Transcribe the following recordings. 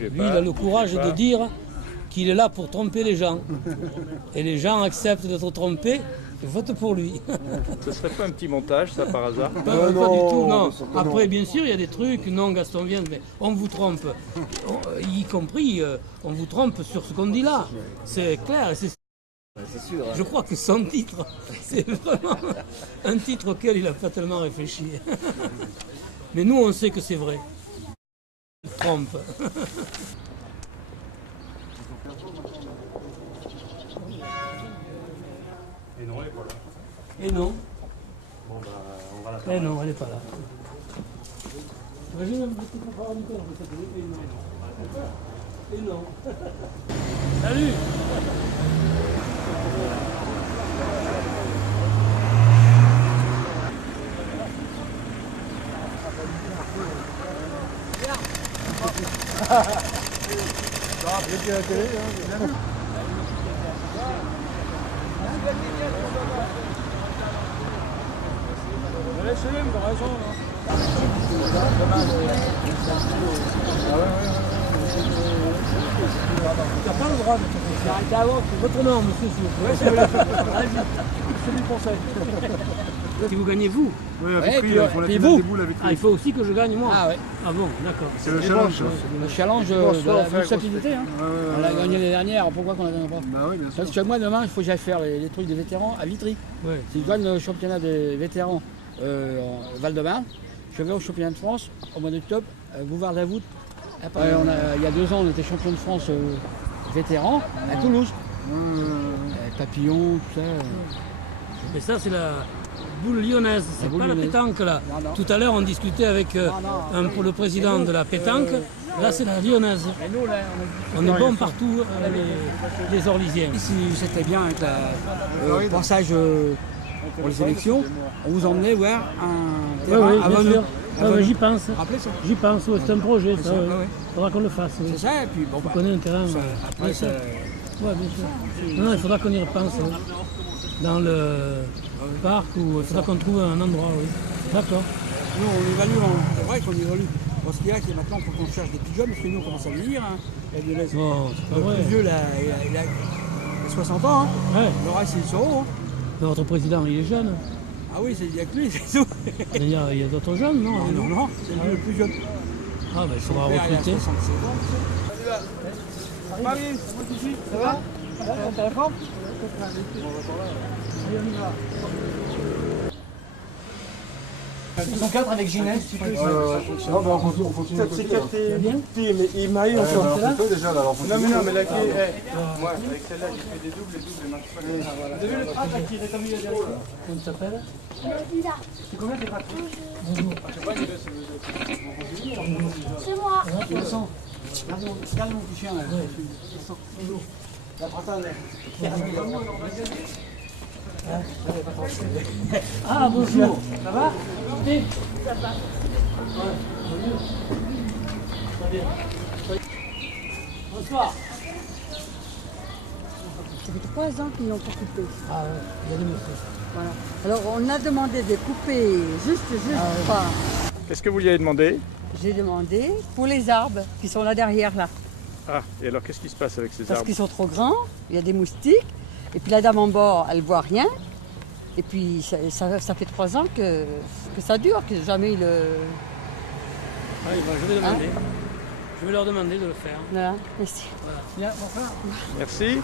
Lui, il a le courage de dire qu'il est là pour tromper les gens. Et les gens acceptent d'être trompés, votent pour lui. Ce serait pas un petit montage, ça, par hasard? Pas du tout, non. Après, bien sûr, il y a des trucs, non, Gaston vient, mais on vous trompe. Y compris, on vous trompe sur ce qu'on dit là. C'est clair. Je crois que son titre, c'est vraiment un titre auquel il n'a pas tellement réfléchi. Mais nous, on sait que c'est vrai. Il trompe. Et non, elle est pas là. Et non. Bon, bah, on va la Eh non, elle n'est pas là. Imagine un petit peu par encore, ça peut être et non. Et non. Salut. Tu n'as pas le droit de te faire. Arrêtez avant, c'est votre nom, monsieur, s'il vous plaît. C'est du conseil. Si vous gagnez vous. Oui, avec prix, pour la et finale vous des boules avec il faut aussi que je gagne moi. Ah ouais. Ah bon, d'accord. C'est le challenge. Le challenge de la municipalité. Hein. On l'a gagné l'année dernière, pourquoi qu'on ne la gagne pas? Bah oui, bien sûr. Parce que moi demain, il faut que j'aille faire les trucs des vétérans à Vitry. Ouais. Si je gagne le championnat des vétérans en Val-de-Marne, je vais au championnat de France au mois d'octobre, Bouvard-Davout. Il y a 2 ans, on était champion de France vétérans à Toulouse. Papillon, tout ça. Mais ça, c'est la boule lyonnaise, c'est pas la pétanque là. Non. Tout à l'heure, on discutait avec le président de la pétanque. Là, c'est la lyonnaise. Et nous, là, On est bon partout, les Orlysiens. si c'était bien avec le passage pour les élections, on vous emmenait voir un terrain à Veneux. J'y pense. Rappelez ça. J'y pense, ouais, c'est un projet. Ça, ça, ouais. ouais. Faudra qu'on le fasse. Oui. C'est ça, et puis bon, On connaît un terrain. après, ça, Ouais, bien sûr. Non, il faudra qu'on y repense. Ouais. Dans le parc, ou il faudra qu'on trouve un endroit, oui. D'accord. nous, on évalue, c'est vrai qu'on évalue. Bon, ce qu'il y a, c'est maintenant, il faut qu'on cherche des petits jeunes, parce que nous, on commence à vieillir. Hein. Bon, c'est pas Le vrai. plus vieux, là, il a 60 ans. Hein. Ouais. Le reste, c'est sur haut. Hein. Mais votre président, il est jeune. Ah oui, il n'y a que lui, c'est tout. Il y a d'autres jeunes, non? Non, c'est lui le plus jeune. Ah, ben, il faudra Père, il a recruter. 67 ans. Ça va? T'as la forme? Ils sont 4 avec Ginès. Non, bah, on continue. C'est mais il m'a eu encore. On peut déjà là, alors on Non, mais la clé, moi, avec celle-là, j'ai fait des doubles, les doubles, marchent pas. Vous avez vu le trac là qui est rétabli derrière? Comment tu t'appelles? C'est combien tes tracts? Bonjour. C'est moi. Vincent, regarde mon petit chien là. Bonjour. La pratane. Ah, bonjour. Ça va? Oui. Ça va. Bonsoir. Ça fait 3 ans qu'ils n'ont pas coupé. Ah, il y a des messieurs. Voilà. Alors on a demandé de couper juste pas. Qu'est-ce que vous lui avez demandé? J'ai demandé pour les arbres qui sont là derrière là. Ah, et alors qu'est-ce qui se passe avec ces Parce arbres? qu'ils sont trop grands, il y a des moustiques. Et puis la dame en bord, elle ne voit rien. Et puis ça fait 3 ans que ça dure, que jamais il... Ah, je vais demander. Je vais leur demander de le faire. Voilà, merci. Bien, bonsoir. Merci.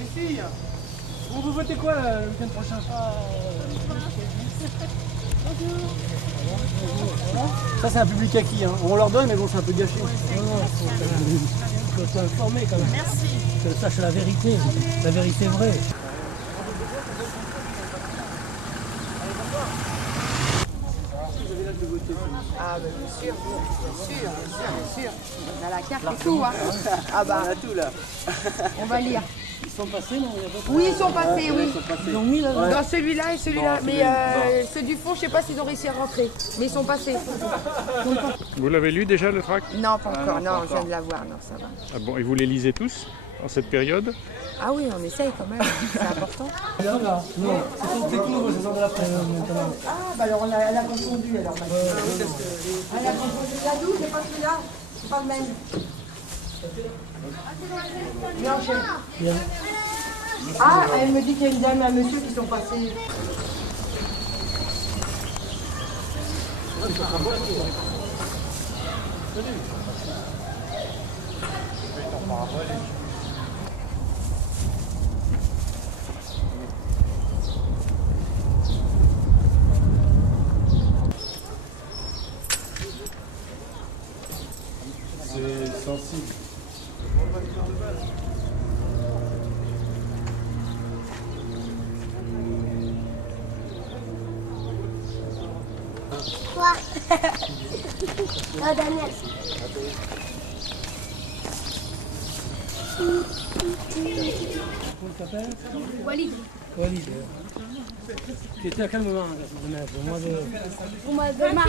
Les filles, vous votez quoi le week-end prochain? Ça, c'est un public acquis. Hein. On leur donne, mais bon, c'est un peu gâché. Non, il faut s'informer quand même. Merci. Que je sache la vérité vraie. Ah ben bien sûr. On a la carte et tout, hein. Ah bah, On a tout là. on va lire. Ils sont passés, non? Oui, ils sont passés, oui. Ils ont mis là. Dans celui-là et celui-là. Mais ceux du fond, je sais pas s'ils ont réussi à rentrer. Mais ils sont passés. Vous l'avez lu déjà, le tract? Non, pas encore. Non, je viens de la voir. Non, ça va. Ah bon, et vous les lisez tous? en cette période? Ah oui, on essaye quand même, c'est important. Ah, bah alors elle a confondu alors. Elle a confondu la douce, c'est pas celui-là, c'est pas le même. Ah, elle me dit qu'il y a une dame et un monsieur qui sont passés. C'est sensible. Quoi? Ah, Daniel. Comment tu t'appelles? Walid. Walid. Tu étais à quel moment Au mois de mars.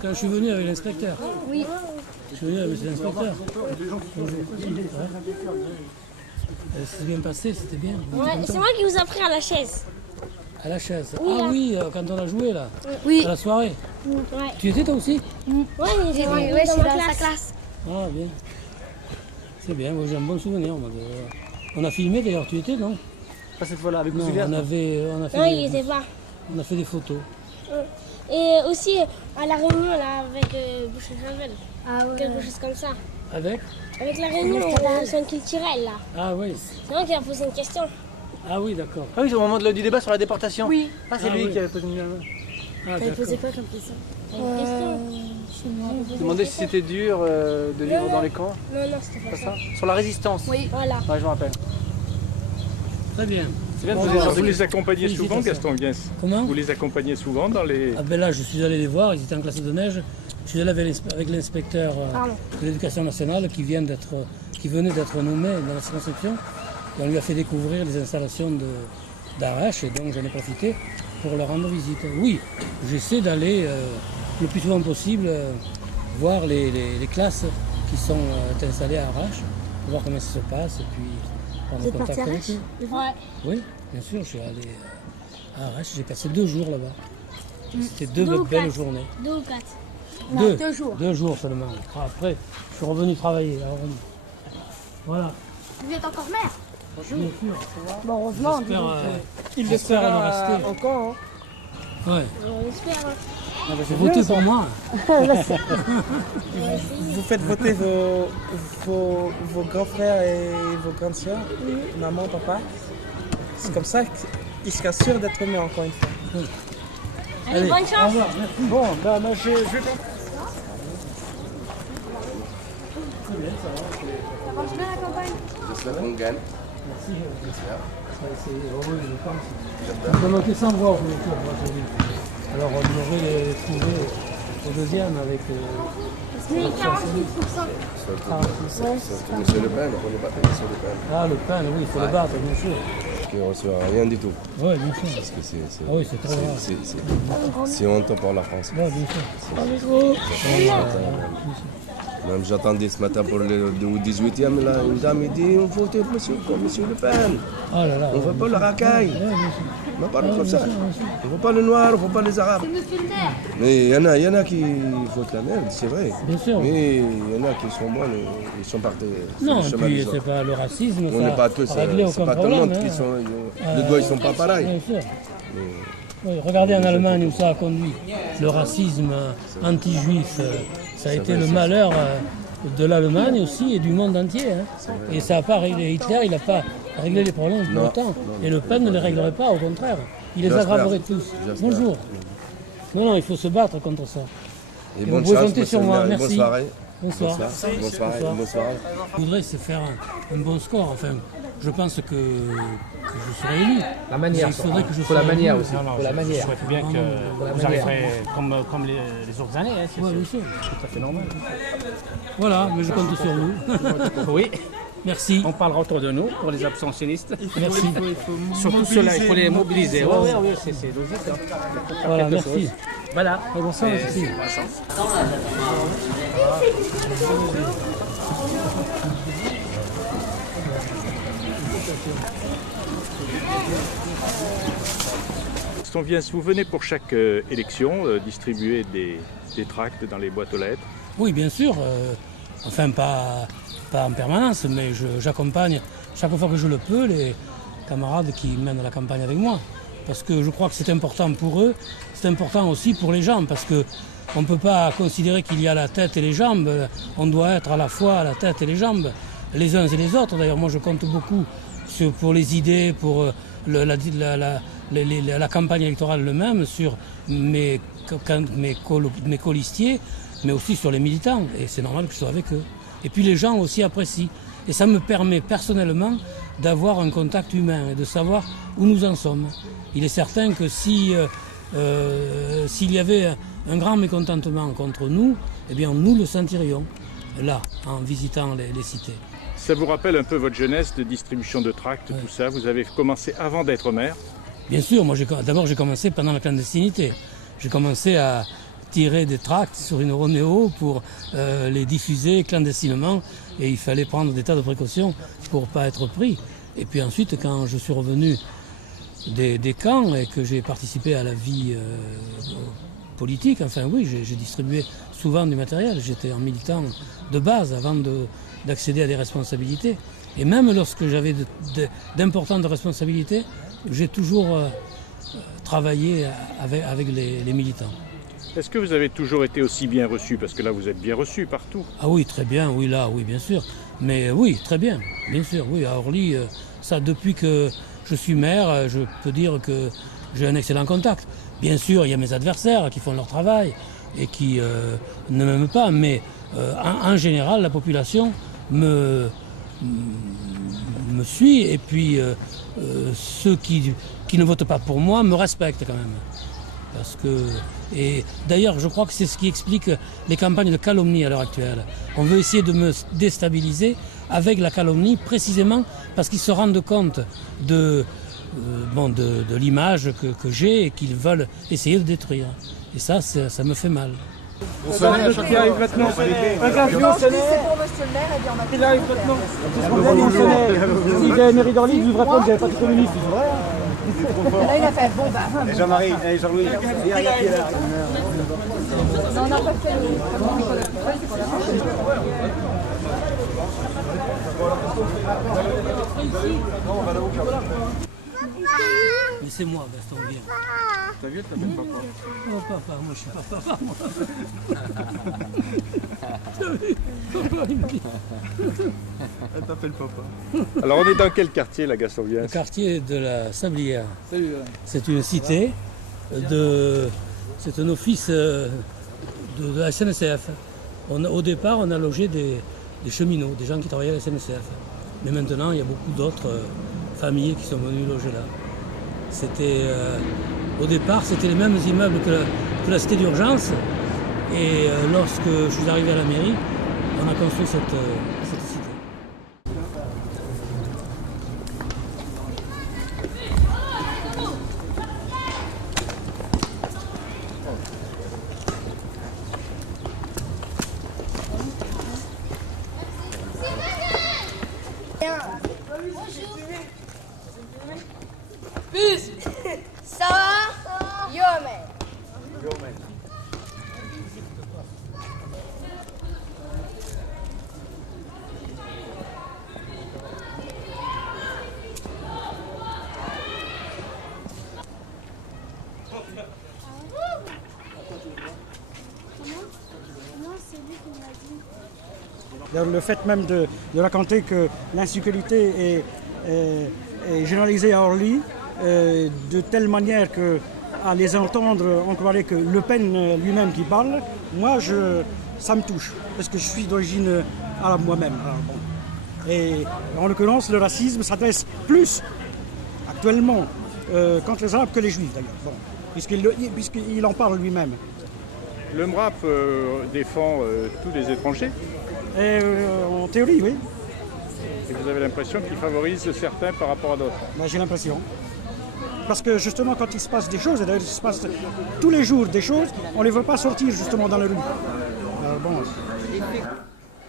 Quand je suis venu avec l'inspecteur. Oui. Je suis venu avec monsieur l'inspecteur. C'est bien passé, c'était bien. Vous étiez Ouais, content? c'est moi qui vous ai pris à la chaise. À la chaise. Oui, Ah là. oui, quand on a joué là. Oui. À la soirée. Ouais. Tu étais toi aussi? Ouais, j'ai dans ma classe. Ah bien. C'est bien, moi j'ai un bon souvenir. Moi, on a filmé d'ailleurs, tu étais non? Pas cette fois-là, avec Non, on a Non, fait il était pas. on a fait des photos. Et aussi à la réunion là avec Boucher-Ravel. Ah ouais. Quelque chose comme ça. Avec? Avec la réunion c'est un culturel là. Ah oui. C'est moi qui a posé une question. Ah oui, d'accord. Ah oui, c'est au moment du débat sur la déportation. Oui. Ah, c'est Ah lui oui. qui avait posé une Ah, d'accord. quoi comme question? Une question. demandé si c'était dur de vivre dans les camps. Non, c'était Pas pas ça ça. Sur la résistance. Oui. Voilà. Ouais, je me rappelle. Très bien. C'est bien de Bon, poser alors, genre Vous de les accompagnez souvent, Félicitations. Gaston Viens? Comment? Vous les accompagnez souvent dans les... Ah ben là, je suis allé les voir, ils étaient en classe de neige. Je suis allé avec l'inspecteur de l'éducation nationale qui venait d'être nommé dans la circonscription. Et on lui a fait découvrir les installations d'Arrache et donc j'en ai profité pour leur rendre visite. Oui, j'essaie d'aller le plus souvent possible voir les classes qui sont installées à Arrache, voir comment ça se passe et puis prendre contact avec eux. Ouais. Oui, bien sûr, je suis allé à Arrache, j'ai passé 2 jours là-bas. C'était 2 2 ou belles 4. journées. 2 ou 4. Deux. 2 jours. 2 jours seulement. Après, je suis revenu travailler. Alors, voilà. Vous êtes encore mère? Bien sûr. Bon, heureusement. J'espère en rester. Encore, Ouais. On espère. Hein. Votez pour moi. Vous faites voter vos grands frères et vos grandes sœurs, maman, papa. C'est comme ça qu'ils sera sûr d'être aimé encore une fois. Allez, bonne chance. Bon, bah, moi, je vais J'espère qu'on gagne. On a été sans voir au premier tour, moi, j'ai vu. Alors on devrait les trouver au deuxième avec. Mais 46%. Surtout Monsieur Le Pen, on n'est pas Monsieur Le Pen. Ah, Le Pen, oui, il faut le battre, bien sûr. Qui ne reçoit rien du tout. Oui, bien sûr. Parce que c'est Ah oui, c'est très grave. c'est honteux pour la France. Ouais, bien sûr. Même j'attendais ce matin pour le 18e, là, une dame me dit on vote pour Monsieur Le Pen. Oh là là. On ne veut pas le racaille. Ouais, bien sûr. On ne veut pas le comme ça. On ne veut pas le noir, on ne veut pas les arabes. Mais il y en a qui votent la merde, c'est vrai. Bien sûr. Mais il y en a qui sont bons, ils sont partis sur Non, le et chemin puis des c'est autres. pas le racisme, On n'est ça pas tous, a réglé c'est aucun pas tout le problème. monde qui hein. sont. Les doigts, ils sont pas pareils. Bien sûr. Oui, regardez en Allemagne où ça a conduit. Le racisme anti-juif, ça a été le malheur de l'Allemagne aussi et du monde entier. Hein. Et ça n'a pas réglé. Hitler, il n'a pas réglé les problèmes pour Non, autant. non, Et Le Pen ne les réglerait pas, au contraire. Il les J'espère. aggraverait tous. J'espère. Bonjour. Non, il faut se battre contre ça. Et vous bonne pouvez chance, compter sur monsieur moi, le maire, et merci. bonne soirée. Bonsoir. Bonsoir. Bonsoir. Je voudrais c'est faire un bon score. Enfin, je pense que je serai élu. La manière, Il faudrait que je faut la sois manière élu. aussi, faut la manière. Je souhaite bien que vous arriverez comme les autres années, hein, c'est Ouais, bien sûr. tout à fait normal. Voilà, mais je compte sur vous. Oui, Merci. on parlera autour de nous pour les abstentionnistes. Merci. Surtout ceux-là, il faut les mobiliser. Oui, c'est logique. Hein. Voilà, quelque merci. chose. Voilà. Bonsoir, Et- merci. Vous venez pour chaque élection distribuer des tracts dans les boîtes aux lettres? Oui, bien sûr. Enfin, pas en permanence, mais j'accompagne chaque fois que je le peux les camarades qui mènent la campagne avec moi. Parce que je crois que c'est important pour eux, c'est important aussi pour les gens, parce qu'on ne peut pas considérer qu'il y a la tête et les jambes, on doit être à la fois la tête et les jambes, les uns et les autres. D'ailleurs, moi je compte beaucoup pour les idées, pour la campagne électorale elle-même, sur mes colistiers, mais aussi sur les militants, et c'est normal que je sois avec eux. Et puis les gens aussi apprécient. Et ça me permet personnellement d'avoir un contact humain et de savoir où nous en sommes. Il est certain que s'il y avait un grand mécontentement contre nous, eh bien nous le sentirions, là, en visitant les cités. Ça vous rappelle un peu votre jeunesse de distribution de tracts, tout ça? Vous avez commencé avant d'être maire? Bien sûr, moi d'abord j'ai commencé pendant la clandestinité. J'ai commencé à tirer des tracts sur une Ronéo pour les diffuser clandestinement, et il fallait prendre des tas de précautions pour ne pas être pris. Et puis ensuite, quand je suis revenu des camps et que j'ai participé à la vie politique, enfin oui, j'ai distribué souvent du matériel. J'étais un militant de base avant d'accéder à des responsabilités. Et même lorsque j'avais d'importantes responsabilités, j'ai toujours travaillé avec les militants. Est-ce que vous avez toujours été aussi bien reçu? Parce que là, vous êtes bien reçu partout. Ah oui, très bien, oui, là, oui, bien sûr. Mais oui, très bien, bien sûr, oui, à Orly, ça, depuis que je suis maire, je peux dire que j'ai un excellent contact. Bien sûr, il y a mes adversaires qui font leur travail et qui ne m'aiment pas, mais en général, la population me suit, et puis ceux qui ne votent pas pour moi me respectent quand même. Et d'ailleurs, je crois que c'est ce qui explique les campagnes de calomnie à l'heure actuelle. On veut essayer de me déstabiliser avec la calomnie, précisément parce qu'ils se rendent compte de l'image que j'ai et qu'ils veulent essayer de détruire. Et ça me fait mal. Qui arrive maintenant. C'est pour monsieur le maire, et bien on a... Il arrive maintenant. S'il gagne la mairie d'Orly, il ne devrait pas que j'avais pas de communiste, c'est vrai. Là, il a fait bon, bah. Jean-Marie, Jean-Louis, il y a qui est là. Non, on n'a pas fait Mais c'est moi, Gaston, viens. T'as vu, tu t'appelles papa? Oh papa, moi je suis pas papa, moi. Papa, il me dit. Elle t'appelle papa. Alors on est dans quel quartier, la Gaston-Viens? Le quartier de la Sablière. Salut. C'est une cité, c'est un office de la SNCF. Au départ, on a logé des cheminots, des gens qui travaillaient à la SNCF. Mais maintenant, il y a beaucoup d'autres familles qui sont venues loger là. Au départ, c'était les mêmes immeubles que la cité d'urgence. Et lorsque je suis arrivé à la mairie, on a construit cette cité. Bus. Ça va? Yo, man. Le fait même de raconter que l'insécurité est généralisée à Orly de telle manière qu'à les entendre, on croirait que Le Pen lui-même qui parle, moi ça me touche, parce que je suis d'origine arabe moi-même. Et en l'occurrence, le racisme s'adresse plus actuellement contre les Arabes que les Juifs d'ailleurs, puisqu'il en parle lui-même. Le MRAP défend tous les étrangers? En théorie, oui. Et vous avez l'impression qu'il favorise certains par rapport à d'autres? J'ai l'impression. Parce que justement, quand il se passe des choses, et d'ailleurs il se passe tous les jours des choses, on ne les veut pas sortir justement dans la rue. Alors bon.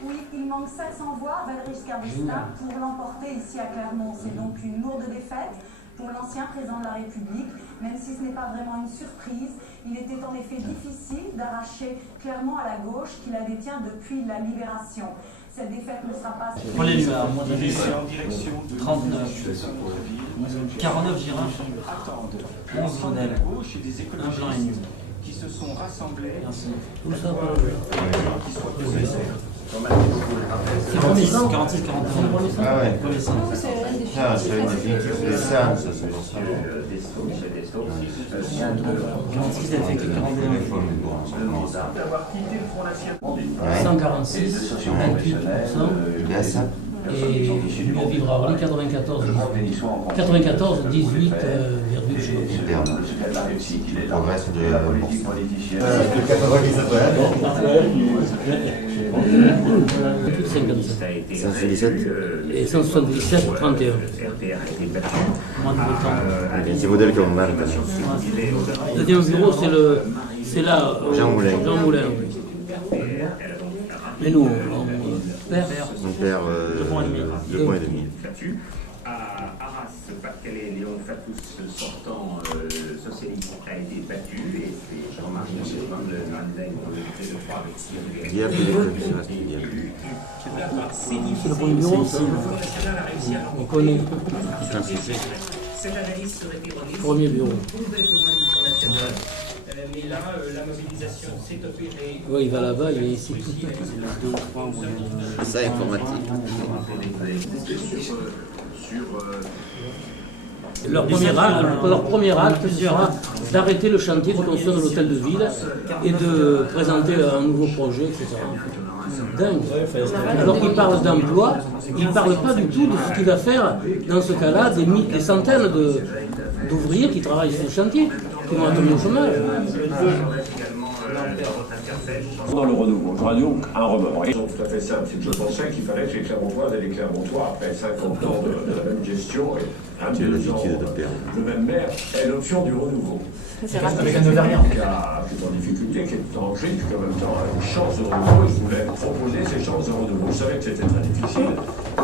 Oui, il m'en manque 500 voix, Valéry Giscard d'Estaing, pour l'emporter ici à Clermont. C'est donc une lourde défaite pour l'ancien président de la République, même si ce n'est pas vraiment une surprise. Il était en effet difficile d'arracher Clermont à la gauche qui la détient depuis la Libération. Cette défaite ne sera pas... Prenez les en direction 39, 49 Girin, 11 Grenelle, un blanc et nul. Qui se sont rassemblés. Tout ça, c'est 46, 46, 41. Ah ouais. Ça, c'est magnifique. C'est ça, ça, c'est 46, elle fait que 41. 146, 28%. Et mieux vivre à Orly, 94, 18, Superbe. Progresse de 177 et 177, 31. Moins de temps. C'est modèle que l'on a. Le deuxième bureau, c'est là, Jean Moulin. Jean Moulin. Mais nous, on perd. On perd 2 points et demi. À Arras, Pas-de-Calais, Léon Fatous, sortant socialiste, a été battu et c'est Jean-Marie Mousseman de Mandaine pour le de 3 avec 6. Il y a plus de C'est le premier bureau, on connaît. Cette analyse serait erronée. Premier bureau. Mais là, la mobilisation s'est opérée. Oui, il va là-bas, il est ici. C'est ça, informatique. Leur premier acte sera d'arrêter le chantier de construction de l'hôtel de ville et de présenter un nouveau projet, etc. Dingue. Alors qu'ils parlent d'emploi, ils ne parlent pas du tout de ce qu'il va faire dans ce cas-là, des centaines d'ouvriers qui travaillent sur le chantier, qui vont attendre au chômage. Dans le renouveau, j'aurais donc un remords. C'est tout à fait simple, c'est que je pensais qu'il fallait que les Clermontois et les Clermontois, après 50 ans de la même gestion et un le même maire, aient l'option du renouveau. Avec un Auvergnat. Qui est en difficulté, qui est en crise, qui en même temps a une chance de renouveau, et je voulais proposer ces chances de renouveau. Je savais que c'était très difficile,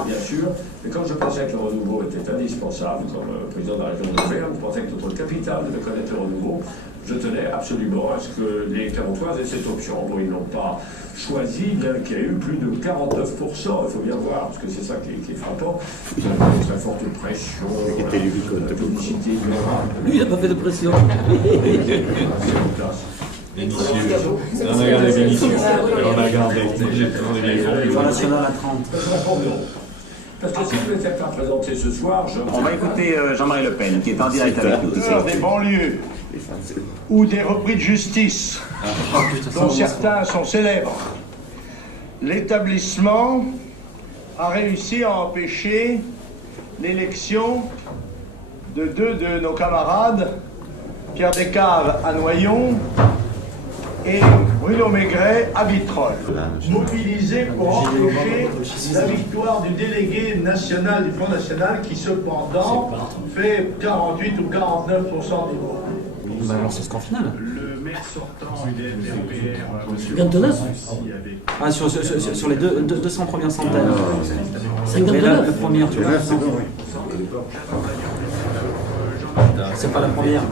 bien sûr, mais quand je pensais que le renouveau était indispensable, comme président de la Région européenne, je pensais que notre capitale devait connaître le renouveau. Je tenais absolument à ce que les Clermontois aient cette option. Bon, ils n'ont pas choisi, bien qu'il y ait eu plus de 49%, il faut bien voir, parce que c'est ça qui est frappant. Ils ont une très forte pression, la publicité. Lui, il n'a pas fait de pression. On a regardé Vinicius, on a regardé Le Front National à 30. Parce que si vous n'étiez pas présenté ce soir, On va écouter Jean-Marie Le Pen, qui est en direct avec nous. Des banlieues ou des repris de justice, dont certains sont célèbres. L'établissement a réussi à empêcher l'élection de 2 de nos camarades, Pierre Descaves à Noyon et Bruno Maigret à Vitrolles, mobilisés pour empêcher la victoire du délégué national du Front National qui cependant fait 48 ou 49% des voix. On va lancer ce qu'en finale. Le maire sortant, il est RPR. 29 Ah, sur les 200 premières centaines. 59. La première, tu vois. C'est pas la première.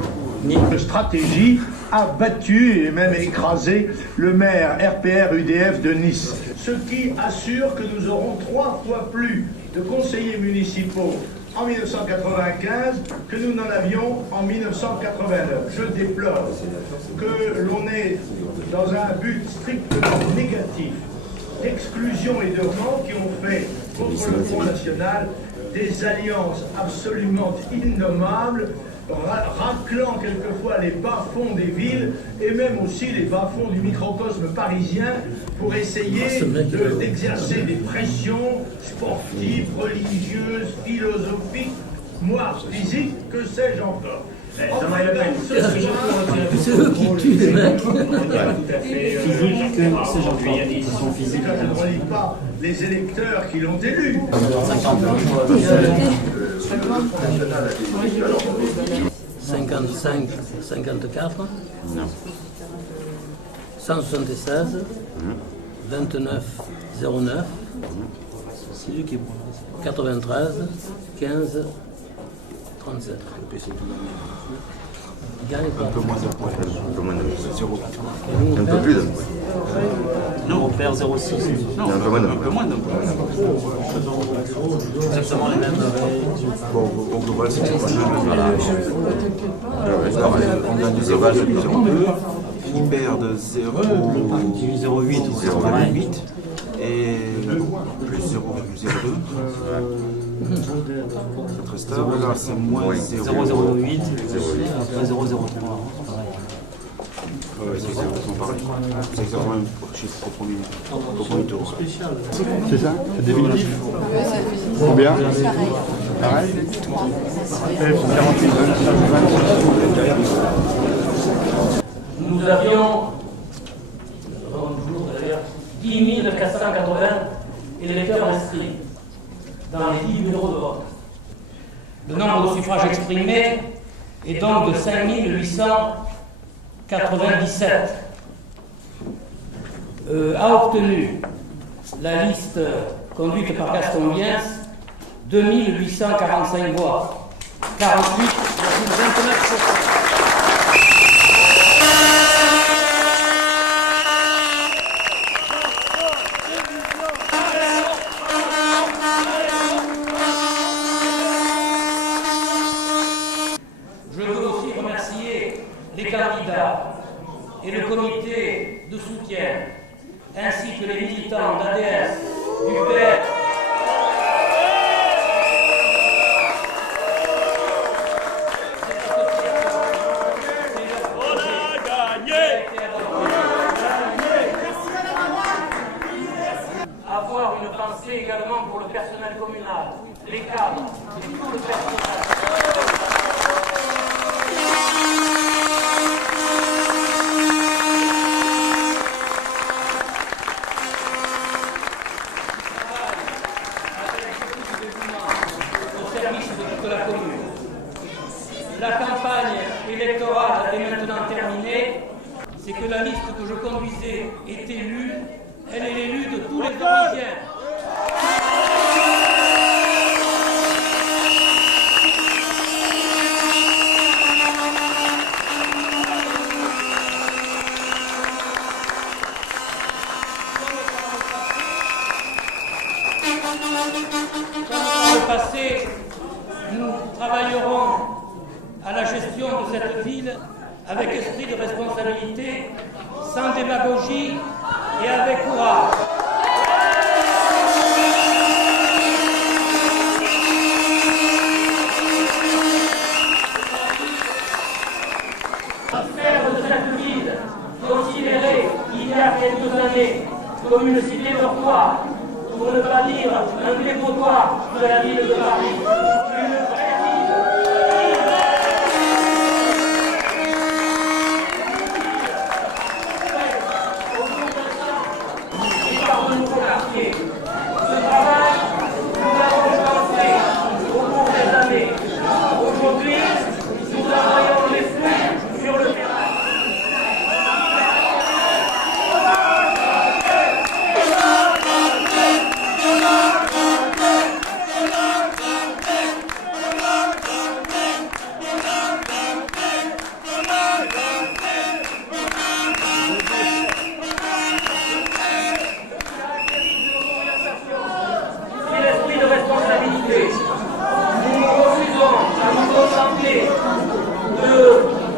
Une stratégie a battu et même écrasé le maire RPR UDF de Nice. Ce qui assure que nous aurons 3 fois plus de conseillers municipaux en 1995 que nous n'en avions en 1989. Je déplore que l'on est dans un but strictement négatif d'exclusion et de rang qui ont fait contre le Front National des alliances absolument innommables, raclant quelquefois les bas-fonds des villes et même aussi les bas-fonds du microcosme parisien pour essayer d'exercer des pressions sportives, religieuses, philosophiques, voire physiques, que sais-je encore. C'est eux qui tuent des mecs. Physique, c'est gentil. Ils sont physiques. Je ne relie pas les électeurs qui l'ont élu. 55, 54. Non. 176. 29, 09. C'est lui qui est bon. 93, 15, 37. Il gagne pas. Un peu moins d'un point. Un peu moins d'un point. Un peu plus d'un point. Nous, on perd 0,6. Non, un peu moins d'un point. Un peu moins d'un point. Exactement les mêmes. Bon, au global, c'est tout. On gagne du global de 0,2. Ils perdent 0,8 ou 0,8. Et plus 0,02. Notre stable, là, c'est moins 0,08. Après 0,03. Ouais, c'est exactement pareil. C'est exactement un chiffre au premier tour. C'est ça? C'est définitif? Combien? Pareil? 48. Nous avions 10 480 électeurs inscrits dans les 10 bureaux de vote. Le nombre de suffrages exprimés est donc de 5 897. A obtenu la liste conduite par Gaston Biens 2845 voix, 48,29%. Et le comité de soutien, ainsi que les militants d'ADS, du PER, avoir une pensée également pour le personnel communal, les cadres, et tout le personnel. La campagne électorale est maintenant terminée. C'est que la liste que je conduisais est élue. Elle est l'élue de tous les Parisiens. Dans le passé, nous travaillerons à la gestion de cette ville avec esprit de responsabilité, sans démagogie et avec courage. Faire de cette ville, considérée il y a quelques années comme une cité dortoir, pour ne pas dire un dépotoir de la ville de Paris, une vraie ville. Ce travail, nous l'avons pensé au cours des années. Aujourd'hui, nous en voyons les fruits sur le terrain. De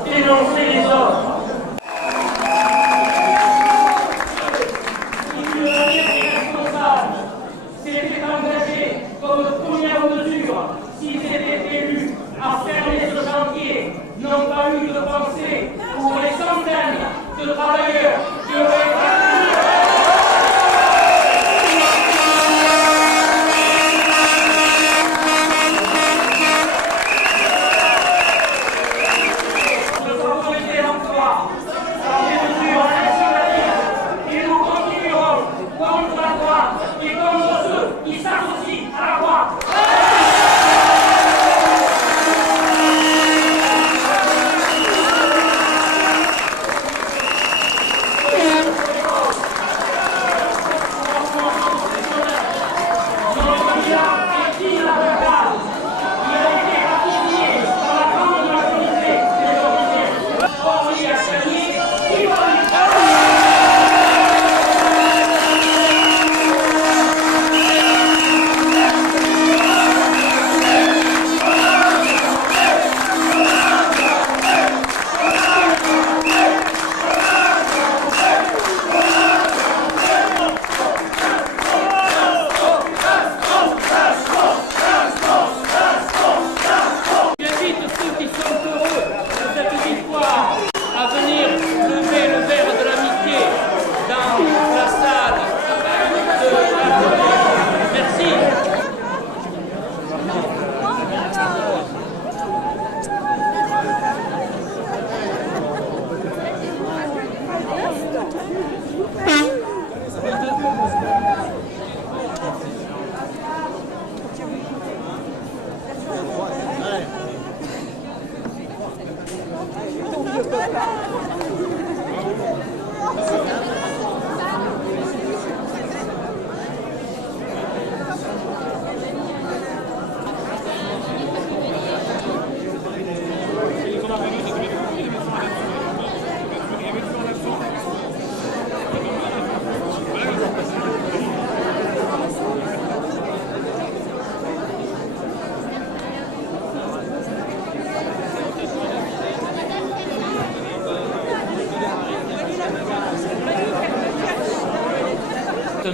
dénoncer les autres. Si le responsable s'était engagé comme première mesure, s'ils étaient élus à fermer ce chantier, n'ont pas eu de pensée pour les centaines de travailleurs qui auraient été.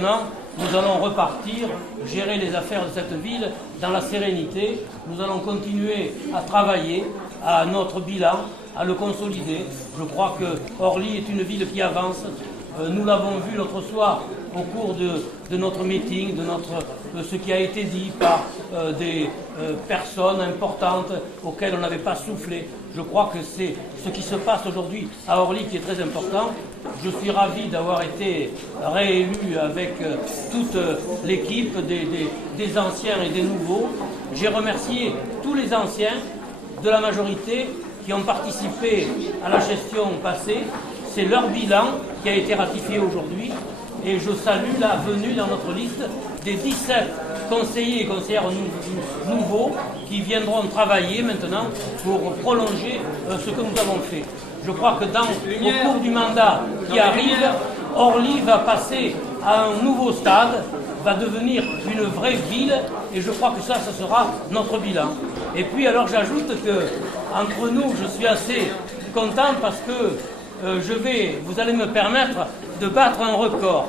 maintenant, nous allons repartir, gérer les affaires de cette ville dans la sérénité. Nous allons continuer à travailler à notre bilan, à le consolider. Je crois que Orly est une ville qui avance. Nous l'avons vu l'autre soir au cours de notre meeting, de ce qui a été dit par des personnes importantes auxquelles on n'avait pas soufflé. Je crois que c'est ce qui se passe aujourd'hui à Orly qui est très important. Je suis ravi d'avoir été réélu avec toute l'équipe des anciens et des nouveaux. J'ai remercié tous les anciens de la majorité qui ont participé à la gestion passée. C'est leur bilan qui a été ratifié aujourd'hui et je salue la venue dans notre liste des 17 conseillers et conseillères nouveaux qui viendront travailler maintenant pour prolonger ce que nous avons fait. Je crois que au cours du mandat qui arrive, Orly va passer à un nouveau stade, va devenir une vraie ville et je crois que ça sera notre bilan. Et puis alors j'ajoute que entre nous, je suis assez content parce que vous allez me permettre de battre un record.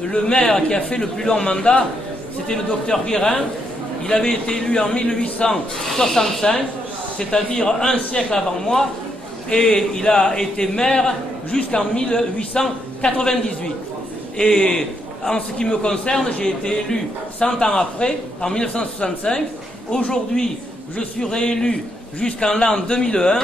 Le maire qui a fait le plus long mandat, c'était le docteur Guérin. Il avait été élu en 1865, c'est-à-dire un siècle avant moi, et il a été maire jusqu'en 1898. Et en ce qui me concerne, j'ai été élu 100 ans après, en 1965. Aujourd'hui, je suis réélu jusqu'en l'an 2001,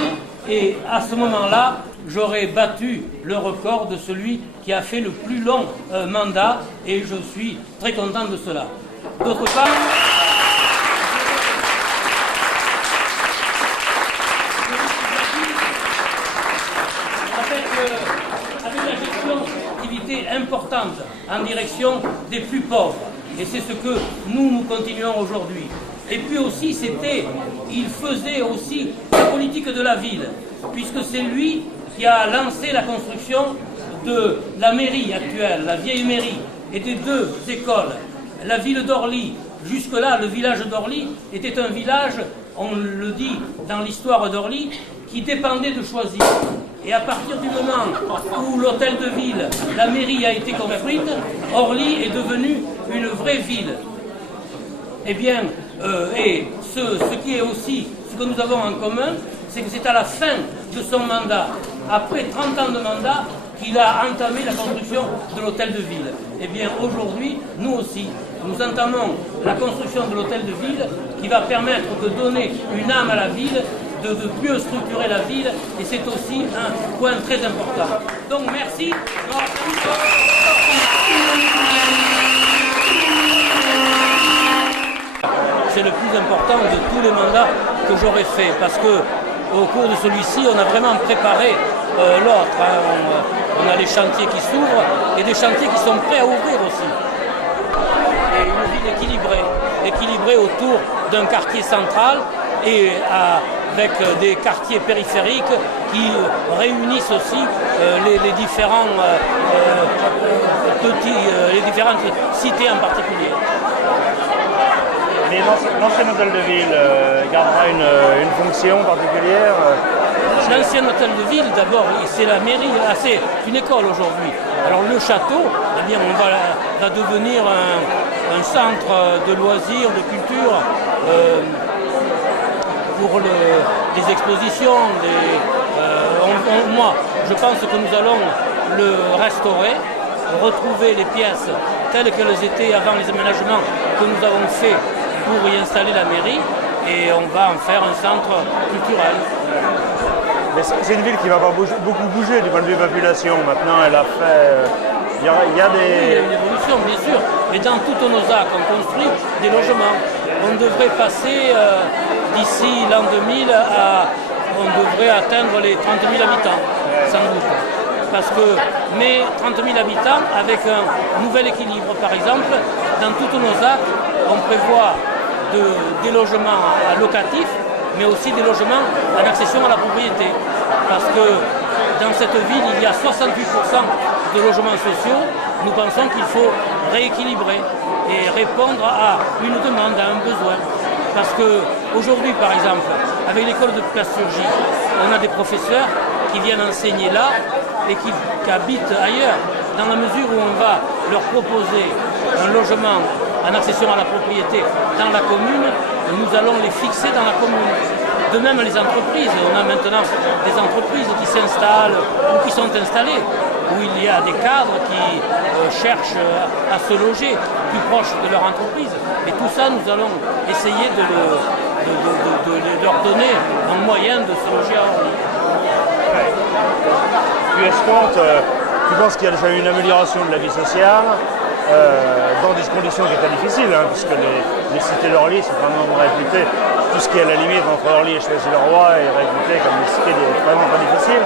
et à ce moment-là, j'aurais battu le record de celui qui a fait le plus long mandat et je suis très content de cela. D'autre part, avec la gestion d'activités importantes en direction des plus pauvres, et c'est ce que nous continuons aujourd'hui. Et puis aussi, il faisait aussi la politique de la ville, puisque c'est lui qui a lancé la construction de la mairie actuelle, la vieille mairie, et des deux écoles. La ville d'Orly, jusque-là, le village d'Orly était un village, on le dit dans l'histoire d'Orly, qui dépendait de Choisy. Et à partir du moment où l'hôtel de ville, la mairie a été construite, Orly est devenue une vraie ville. Eh bien, et ce qui est aussi, ce que nous avons en commun, c'est que c'est à la fin de son mandat, après 30 ans de mandat, qu'il a entamé la construction de l'hôtel de ville. Eh bien, aujourd'hui, nous aussi, nous entamons la construction de l'hôtel de ville qui va permettre de donner une âme à la ville, de mieux structurer la ville, et c'est aussi un point très important. Donc, merci. C'est le plus important de tous les mandats que j'aurais fait, parce que au cours de celui-ci, on a vraiment préparé l'autre. On a les chantiers qui s'ouvrent et des chantiers qui sont prêts à ouvrir aussi. Et une ville équilibrée autour d'un quartier central et avec des quartiers périphériques qui réunissent aussi les différentes cités en particulier. Mais l'ancien hôtel de ville gardera une fonction particulière L'ancien hôtel de ville, d'abord, c'est la mairie, c'est une école aujourd'hui. Alors le château, eh bien, va devenir un centre de loisirs, de culture, pour des expositions. Moi, je pense que nous allons le restaurer, retrouver les pièces telles qu'elles étaient avant les aménagements que nous avons faits pour y installer la mairie, et on va en faire un centre culturel. Mais c'est une ville qui va pas beaucoup bouger du point de vue population. Maintenant, elle a fait... Il y a Oui, il y a une évolution, bien sûr. Mais dans toutes nos actes, on construit des logements. On devrait passer d'ici l'an 2000 on devrait atteindre les 30 000 habitants, sans doute. Mais 30 000 habitants avec un nouvel équilibre. Par exemple, dans toutes nos actes, on prévoit des logements locatifs, mais aussi des logements en accession à la propriété. Parce que dans cette ville, il y a 68% de logements sociaux. Nous pensons qu'il faut rééquilibrer et répondre à une demande, à un besoin. Parce qu'aujourd'hui, par exemple, avec l'école de plasturgie, on a des professeurs qui viennent enseigner là et qui habitent ailleurs. Dans la mesure où on va leur proposer un logement en accession à la propriété dans la commune, nous allons les fixer dans la commune. De même les entreprises, on a maintenant des entreprises qui s'installent ou qui sont installées, où il y a des cadres qui cherchent à se loger plus proche de leur entreprise. Et tout ça, nous allons essayer de leur donner un moyen de se loger à Orly. Tu escomptes, tu penses qu'il y a déjà eu une amélioration de la vie sociale dans des conditions qui étaient difficiles, hein, puisque les cités d'Orly sont vraiment réputées, tout ce qui est à la limite entre Orly et Choisy-le-Roi est réputé comme des cités vraiment pas difficiles.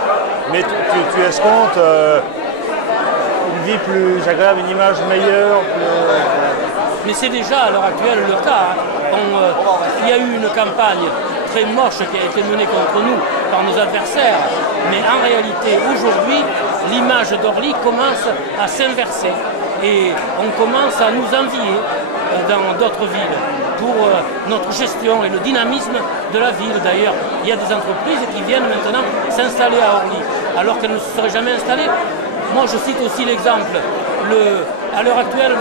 Mais tu escomptes une vie plus agréable, une image meilleure, Mais c'est déjà à l'heure actuelle le cas. Il y a eu une campagne très moche qui a été menée contre nous par nos adversaires, mais en réalité aujourd'hui l'image d'Orly commence à s'inverser et on commence à nous envier dans d'autres villes pour notre gestion et le dynamisme de la ville. D'ailleurs, il y a des entreprises qui viennent maintenant s'installer à Orly alors qu'elles ne se seraient jamais installées. Moi je cite aussi l'exemple, à l'heure actuelle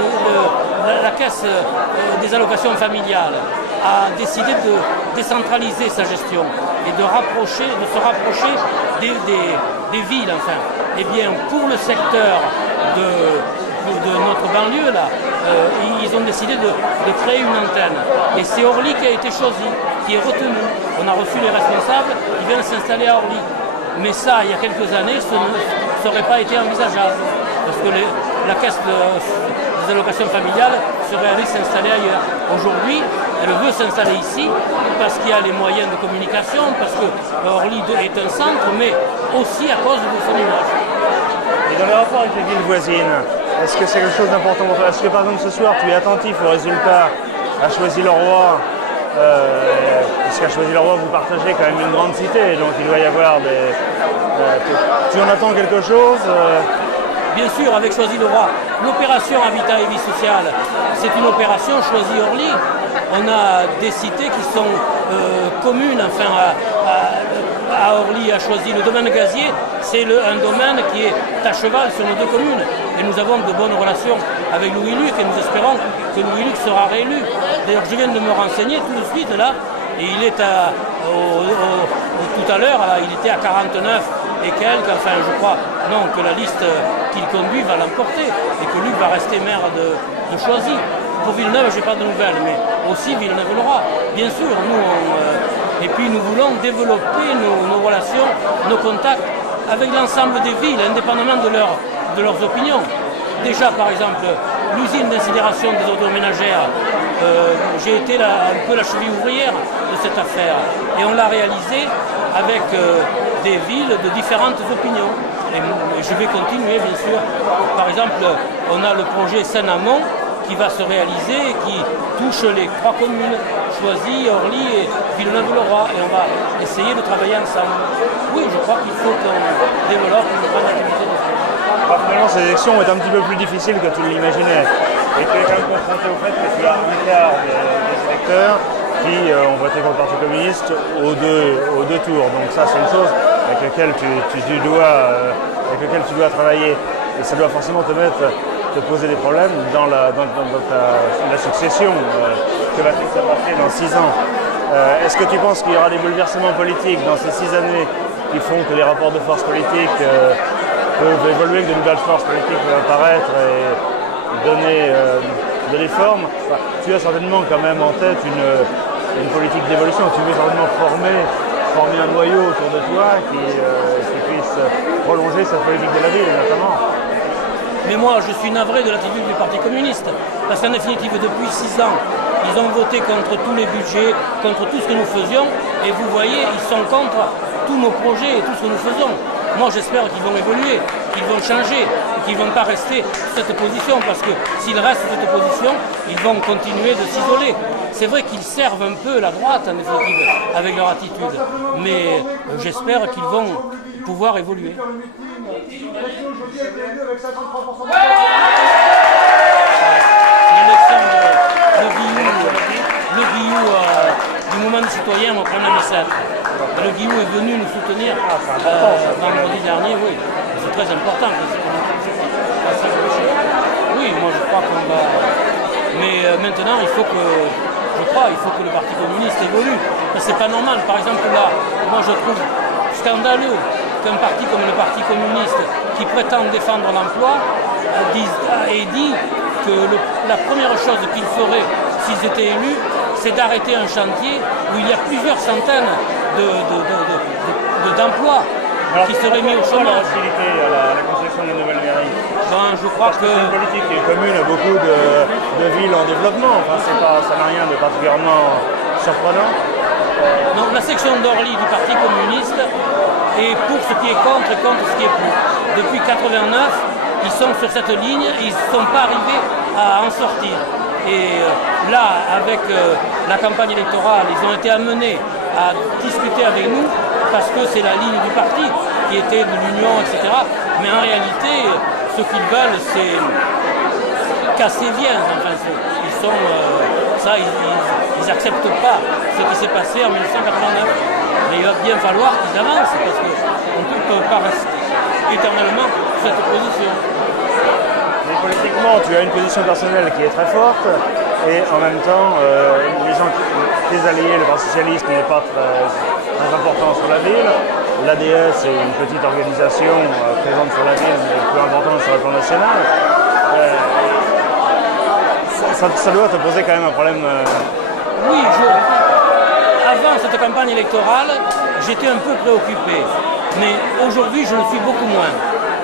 la caisse des allocations familiales a décidé de décentraliser sa gestion et de se rapprocher des villes. Enfin. Eh bien, pour le secteur de notre banlieue, là, ils ont décidé de créer une antenne. Et c'est Orly qui a été choisi, qui est retenu. On a reçu les responsables qui viennent s'installer à Orly. Mais ça, il y a quelques années, ça n'aurait pas été envisageable. Parce que la caisse des allocations familiales serait allée s'installer ailleurs. Aujourd'hui, elle veut s'installer ici parce qu'il y a les moyens de communication, parce que Orly est un centre, mais aussi à cause de son image. Et dans les rapports avec les villes voisines, est-ce que c'est quelque chose d'important pour toi? Est-ce que par exemple ce soir tu es attentif aux résultats à Choisy-le-Roi parce qu'à Choisy-le-Roi vous partagez quand même une grande cité, donc il doit y avoir des... tu en attends quelque chose Bien sûr, avec Choisy-le-Roi, l'opération Habitat et Vie Sociale, c'est une opération Choisy-Orly. On a des cités qui sont communes, enfin à Orly, à Choisy. Le domaine gazier, c'est un domaine qui est à cheval sur nos deux communes. Et nous avons de bonnes relations avec Louis-Luc et nous espérons que Louis-Luc sera réélu. D'ailleurs, je viens de me renseigner tout de suite là, et il est tout à l'heure, il était à 49 et quelques, enfin je crois, non, que la liste qu'il conduit va l'emporter et que Luc va rester maire de Choisy. Pour Villeneuve, je n'ai pas de nouvelles, mais aussi Villeneuve-le-Roi. Bien sûr, et puis nous voulons développer nos relations, nos contacts avec l'ensemble des villes, indépendamment de leurs opinions. Déjà, par exemple, l'usine d'incinération des ordures ménagères, j'ai été un peu la cheville ouvrière de cette affaire. Et on l'a réalisée avec des villes de différentes opinions. Et je vais continuer, bien sûr. Par exemple, on a le projet Seine-Amont qui va se réaliser et qui touche les trois communes, Choisy, Orly et Villeneuve-le-Roi. Et on va essayer de travailler ensemble. Oui, je crois qu'il faut qu'on développe une grande activité de ce. Finalement, ces élections vont être un petit peu plus difficiles que tu l'imaginais. Et tu es quand même confronté au fait que tu as un quart des électeurs qui ont voté pour le Parti communiste aux deux tours. Donc ça, c'est une chose avec laquelle tu dois travailler. Et ça doit forcément te poser des problèmes dans la succession que va-t-il se passer dans 6 ans. Est-ce que tu penses qu'il y aura des bouleversements politiques dans ces 6 années qui font que les rapports de force politiques peuvent évoluer, que de nouvelles forces politiques peuvent apparaître et donner de les formes? Tu as certainement quand même en tête une politique d'évolution. Tu veux certainement former un noyau autour de toi qui puisse prolonger cette politique de la ville, notamment. Mais moi, je suis navré de l'attitude du Parti communiste, parce qu'en définitive, depuis 6 ans, ils ont voté contre tous les budgets, contre tout ce que nous faisions, et vous voyez, ils sont contre tous nos projets et tout ce que nous faisons. Moi, j'espère qu'ils vont évoluer, qu'ils vont changer, et qu'ils ne vont pas rester sur cette position, parce que s'ils restent sur cette position, ils vont continuer de s'isoler. C'est vrai qu'ils servent un peu la droite, en définitive, avec leur attitude, mais j'espère qu'ils vont pouvoir évoluer. L'élection le Guillou du mouvement des citoyens au Premier ministre. Le Guillou est venu nous soutenir vendredi dernier, oui. C'est très important. Oui, crois qu'on va... Mais maintenant, il faut que le Parti communiste évolue. C'est pas normal. Par exemple, là, moi je trouve scandaleux qu'un parti comme le Parti communiste, qui prétend défendre l'emploi, ait dit que la première chose qu'ils feraient s'ils étaient élus, c'est d'arrêter un chantier où il y a plusieurs centaines d'emplois qui seraient mis au chômage. La construction de nouvelles mairies. Je crois que c'est une politique qui est commune à beaucoup de villes en développement. Enfin, ça n'a rien de particulièrement surprenant. Donc la section d'Orly du Parti communiste est pour ce qui est contre et contre ce qui est pour. Depuis 1989, ils sont sur cette ligne et ils ne sont pas arrivés à en sortir. Et là, avec la campagne électorale, ils ont été amenés à discuter avec nous parce que c'est la ligne du parti qui était de l'union, etc. Mais en réalité, ce qu'ils veulent, c'est casser bien. Enfin, ils sont, ils n'acceptent pas ce qui s'est passé en 1989. Mais il va bien falloir qu'ils avancent parce qu'on ne peut pas rester éternellement sur cette position. Mais politiquement, tu as une position personnelle qui est très forte et en même temps, tes alliés, le Parti socialiste n'est pas très important sur la ville. L'ADS est une petite organisation présente sur la ville, mais peu importante sur le plan national. Ça doit te poser quand même un problème. Oui, avant cette campagne électorale, j'étais un peu préoccupé. Mais aujourd'hui, je le suis beaucoup moins.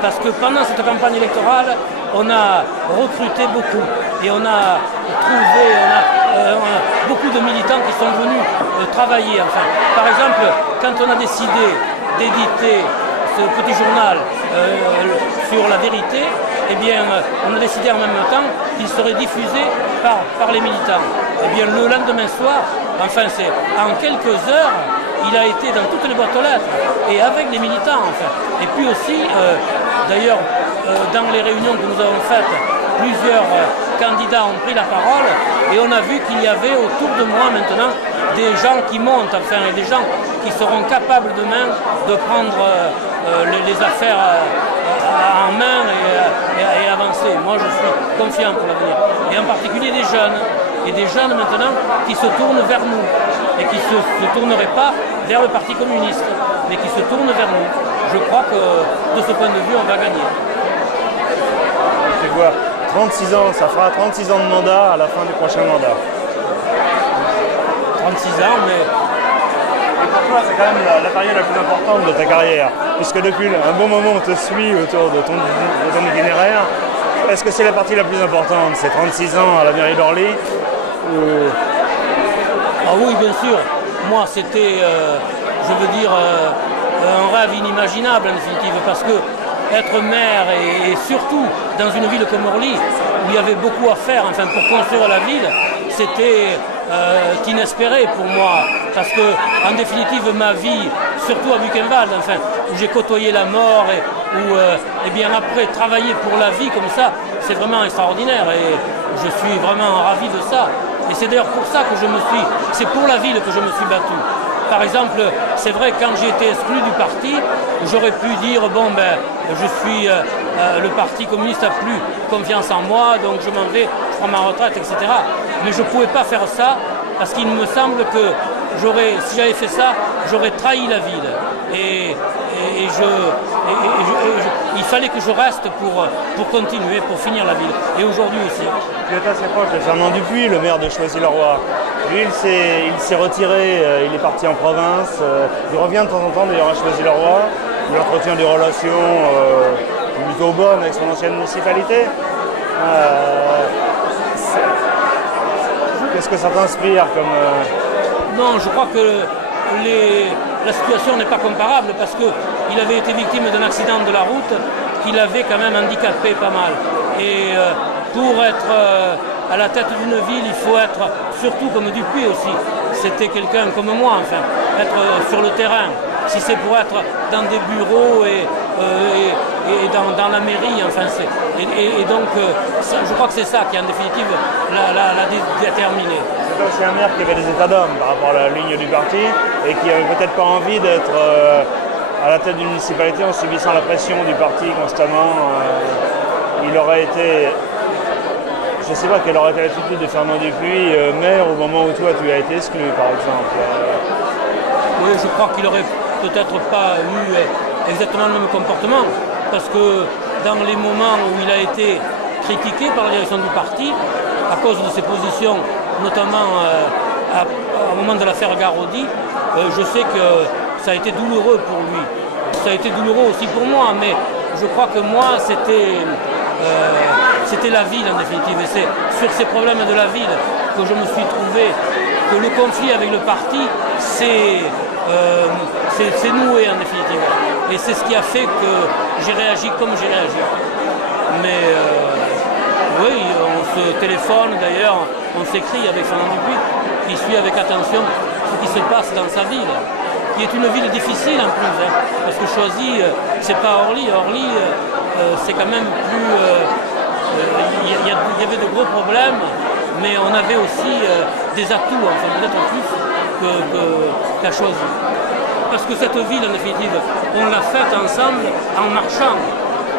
Parce que pendant cette campagne électorale, on a recruté beaucoup. Et on a trouvé, beaucoup de militants qui sont venus travailler. Enfin, par exemple, quand on a décidé d'éditer ce petit journal sur la vérité, eh bien, on a décidé en même temps qu'il serait diffusé par les militants. Eh bien, le lendemain soir, enfin, c'est en quelques heures, il a été dans toutes les boîtes aux lettres et avec les militants, enfin. Et puis aussi, d'ailleurs, dans les réunions que nous avons faites, plusieurs candidats ont pris la parole et on a vu qu'il y avait autour de moi maintenant des gens qui montent, enfin, et des gens qui seront capables demain de prendre les affaires en main et avancer. Moi, je suis confiant pour l'avenir. Et en particulier des jeunes. Et des jeunes maintenant qui se tournent vers nous et qui ne se tourneraient pas vers le Parti communiste, mais qui se tournent vers nous. Je crois que de ce point de vue, on va gagner. Tu vois, 36 ans, ça fera 36 ans de mandat à la fin du prochain mandat. 36 ans, mais... Et pour toi, c'est quand même la période la plus importante de ta carrière, puisque depuis un bon moment, on te suit autour de ton itinéraire. Est-ce que c'est la partie la plus importante, ces 36 ans à la mairie d'Orly Ah oui, bien sûr. Moi, c'était, je veux dire, un rêve inimaginable en définitive, parce que être maire et surtout dans une ville comme Orly, où il y avait beaucoup à faire, enfin, pour construire la ville, c'était inespéré pour moi, parce que en définitive, ma vie, surtout à Buchenwald, enfin, où j'ai côtoyé la mort et où, eh bien, après travailler pour la vie comme ça, c'est vraiment extraordinaire et je suis vraiment ravi de ça. Et c'est d'ailleurs pour ça que c'est pour la ville que je me suis battu. Par exemple, c'est vrai, quand j'ai été exclu du parti, j'aurais pu dire, bon ben, le Parti communiste n'a plus confiance en moi, donc je m'en vais, je prends ma retraite, etc. Mais je ne pouvais pas faire ça, parce qu'il me semble que si j'avais fait ça, j'aurais trahi la ville. Et il fallait que je reste pour continuer, pour finir la ville. Et aujourd'hui aussi. Tu es assez proche de Fernand Dupuis, le maire de Choisy-le-Roi. Lui, il s'est retiré, il est parti en province. Il revient de temps en temps d'ailleurs à Choisy-le-Roi. Il entretient des relations plutôt bonnes avec son ancienne municipalité. Qu'est-ce que ça t'inspire comme... Non, je crois que la situation n'est pas comparable parce qu'il avait été victime d'un accident de la route qui l'avait quand même handicapé pas mal. Et pour être à la tête d'une ville, il faut être, surtout comme Dupuis aussi, c'était quelqu'un comme moi, enfin, être sur le terrain. Si c'est pour être dans des bureaux et dans la mairie, enfin, et donc je crois que c'est ça qui en définitive l'a déterminé. C'est aussi un maire qui avait des états d'âme par rapport à la ligne du parti et qui avait peut-être pas envie d'être à la tête d'une municipalité en subissant la pression du parti constamment. Il aurait été je ne sais pas quelle aurait été l'attitude de Fernand Dupuis, maire, au moment où toi tu as été exclu, par exemple. Oui, je crois qu'il n'aurait peut-être pas eu exactement le même comportement, parce que dans les moments où il a été critiqué par la direction du parti, à cause de ses positions, notamment au moment de l'affaire Garaudy, je sais que ça a été douloureux pour lui. Ça a été douloureux aussi pour moi, mais je crois que moi, c'était la ville en définitive. Et c'est sur ces problèmes de la ville que je me suis trouvé que le conflit avec le parti s'est noué en définitive. Et c'est ce qui a fait que j'ai réagi comme j'ai réagi. Mais oui, on se téléphone d'ailleurs, on s'écrit avec Fernand Dupuis, qui suit avec attention ce qui se passe dans sa ville, qui est une ville difficile en plus, hein, parce que Choisy, c'est pas Orly. Orly, c'est quand même plus... Il y avait de gros problèmes, mais on avait aussi des atouts, enfin peut-être plus qu'à Choisy. Parce que cette ville, en définitive, on l'a faite ensemble en marchant.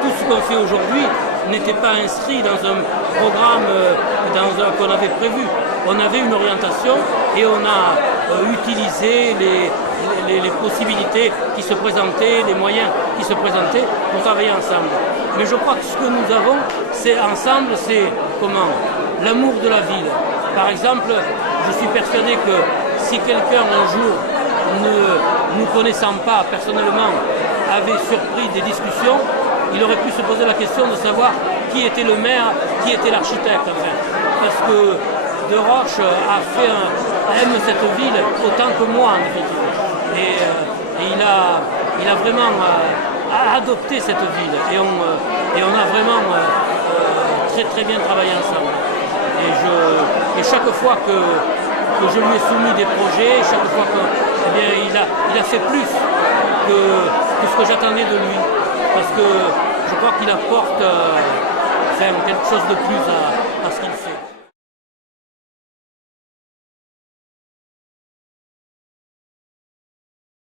Tout ce qu'on fait aujourd'hui n'était pas inscrit dans un programme qu'on avait prévu. On avait une orientation et on a utilisé les possibilités qui se présentaient, les moyens qui se présentaient pour travailler ensemble. Mais je crois que ce que nous avons, c'est ensemble, c'est comment ? L'amour de la ville. Par exemple, je suis persuadé que si quelqu'un un jour, ne nous connaissant pas personnellement, avait surpris des discussions, il aurait pu se poser la question de savoir qui était le maire, qui était l'architecte. Enfin. Parce que De Roche aime cette ville autant que moi, en fait. Et il a vraiment adopté cette ville. Et on a vraiment très très bien travaillé ensemble. Et chaque fois que je lui ai soumis des projets, chaque fois que, il a fait plus que ce que j'attendais de lui. Parce que je crois qu'il apporte quelque chose de plus